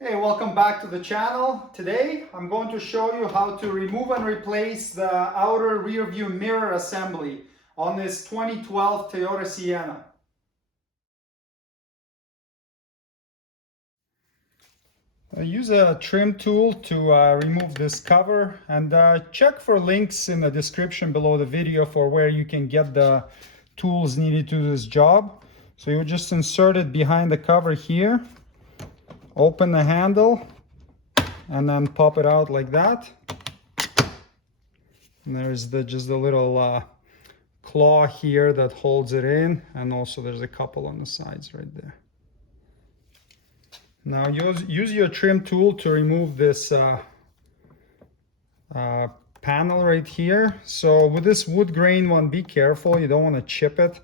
Hey, welcome back to the channel. Today I'm going to show you how to remove and replace the outer rear view mirror assembly on this 2012 Toyota Sienna. Use a trim tool to remove this cover, and check for links in the description below the video for where you can get the tools needed to do this job. So you just insert it behind the cover here, open the handle, and then pop it out like that. And there's just a little claw here that holds it in, and also there's a couple on the sides right there. Now use your trim tool to remove this panel right here. So with this wood grain one, be careful, you don't want to chip it.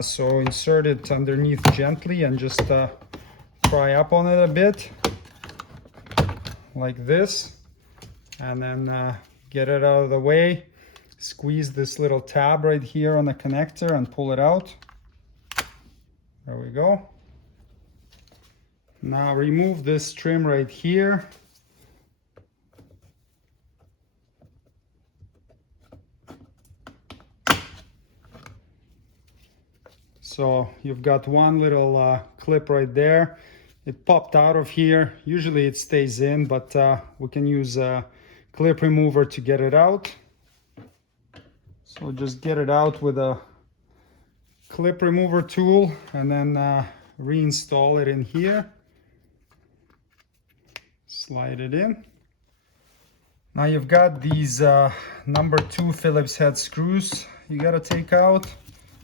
So insert it underneath gently and just pry up on it a bit like this, and then get it out of the way. Squeeze this little tab right here on the connector and pull it out. There we go. Now remove this trim right here. So you've got one little clip right there. It popped out of here. Usually it stays in, but we can use a clip remover to get it out. So just get it out with a clip remover tool and then reinstall it in here. Slide it in. Now you've got these number 2 Phillips head screws you got to take out.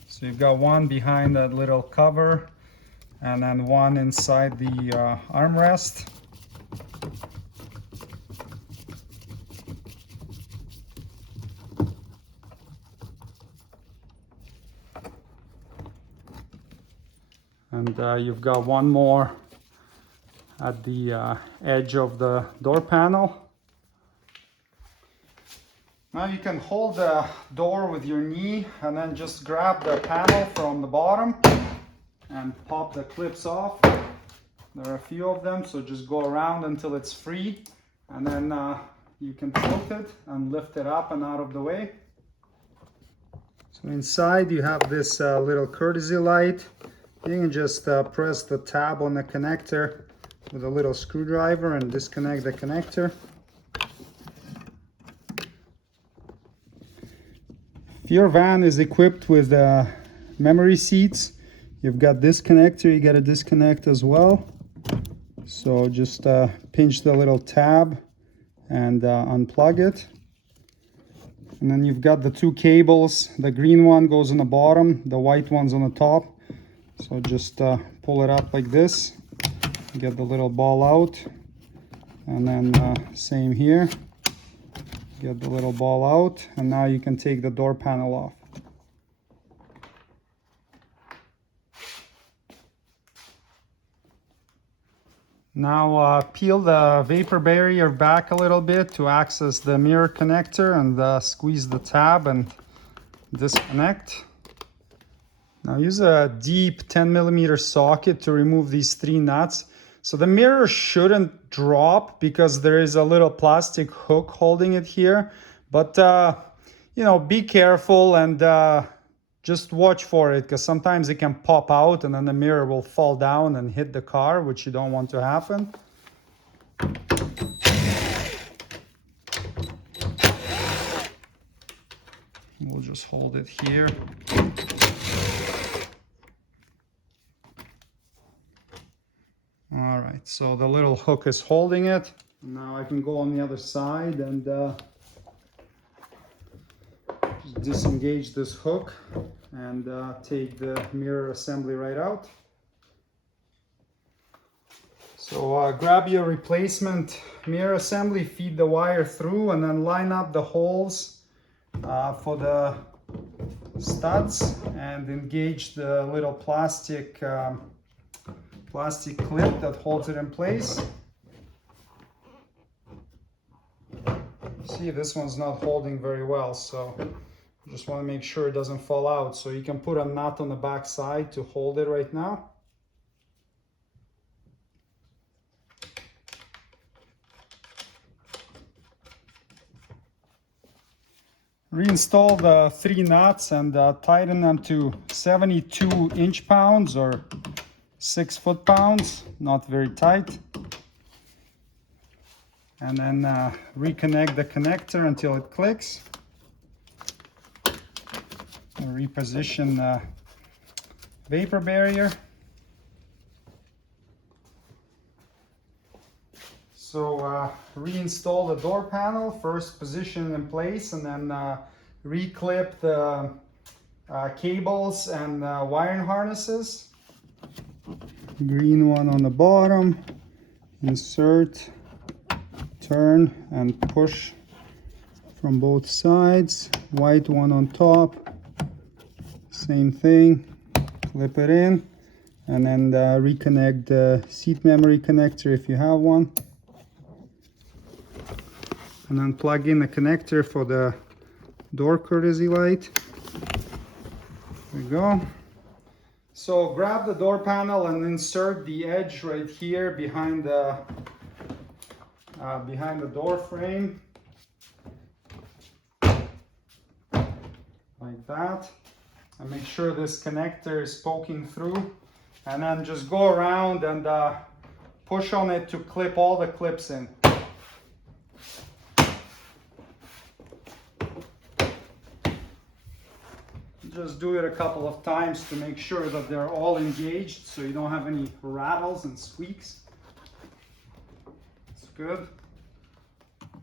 So you've got one behind that little cover and then one inside the armrest. And you've got one more at the edge of the door panel. Now you can hold the door with your knee and then just grab the panel from the bottom and pop the clips off. There are a few of them, so just go around until it's free, and then you can tilt it and lift it up and out of the way. So inside you have this little courtesy light. You can just press the tab on the connector with a little screwdriver and disconnect the connector. If your van is equipped with memory seats, you've got this connector you got to disconnect as well. So just pinch the little tab and unplug it. And then you've got the two cables. The green one goes on the bottom, the white one's on the top. So just pull it up like this, get the little ball out, and then same here. Get the little ball out, and now you can take the door panel off. Now peel the vapor barrier back a little bit to access the mirror connector, and squeeze the tab and disconnect. Now use a deep 10mm socket to remove these 3 nuts. So the mirror shouldn't drop because there is a little plastic hook holding it here. But, be careful and just watch for it, because sometimes it can pop out and then the mirror will fall down and hit the car, which you don't want to happen. We'll just hold it here. All right, so the little hook is holding it. Now I can go on the other side and just disengage this hook and take the mirror assembly right out. So grab your replacement mirror assembly, feed the wire through, and then line up the holes for the studs and engage the little plastic clip that holds it in place. See, this one's not holding very well, so just want to make sure it doesn't fall out. So you can put a nut on the back side to hold it right now. Reinstall the 3 nuts and tighten them to 72 inch-pounds or 6 foot-pounds, not very tight. And then reconnect the connector until it clicks. And reposition the vapor barrier. So reinstall the door panel, first position it in place, and then reclip the cables and wiring harnesses. Green one on the bottom, insert, turn and push from both sides. White one on top, same thing, clip it in, and then reconnect the seat memory connector if you have one. And then plug in the connector for the door courtesy light. There we go. So grab the door panel and insert the edge right here behind the door frame, like that. And make sure this connector is poking through. And then just go around and push on it to clip all the clips in. Just do it a couple of times to make sure that they're all engaged so you don't have any rattles and squeaks. It's good.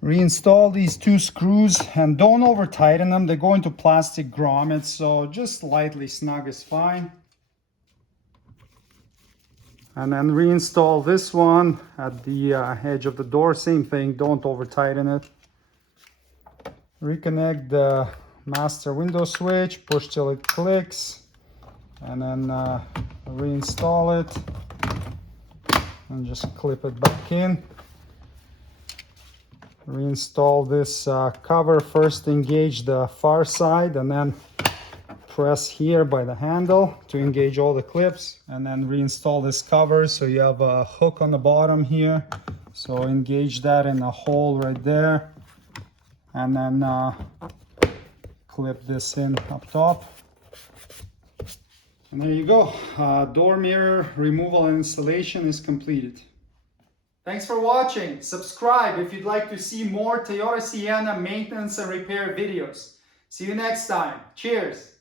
Reinstall these 2 screws and don't over tighten them. They go into plastic grommets, so just lightly snug is fine. And then reinstall this one at the edge of the door. Same thing, don't over tighten it. Reconnect the master window switch, push till it clicks, and then reinstall it and just clip it back in. Reinstall this cover. First engage the far side and then press here by the handle to engage all the clips, and then reinstall this cover. So you have a hook on the bottom here, so engage that in a hole right there, and then clip this in up top. And there you go. Door mirror removal and installation is completed. Thanks for watching. Subscribe if you'd like to see more Toyota Sienna maintenance and repair videos. See you next time. Cheers.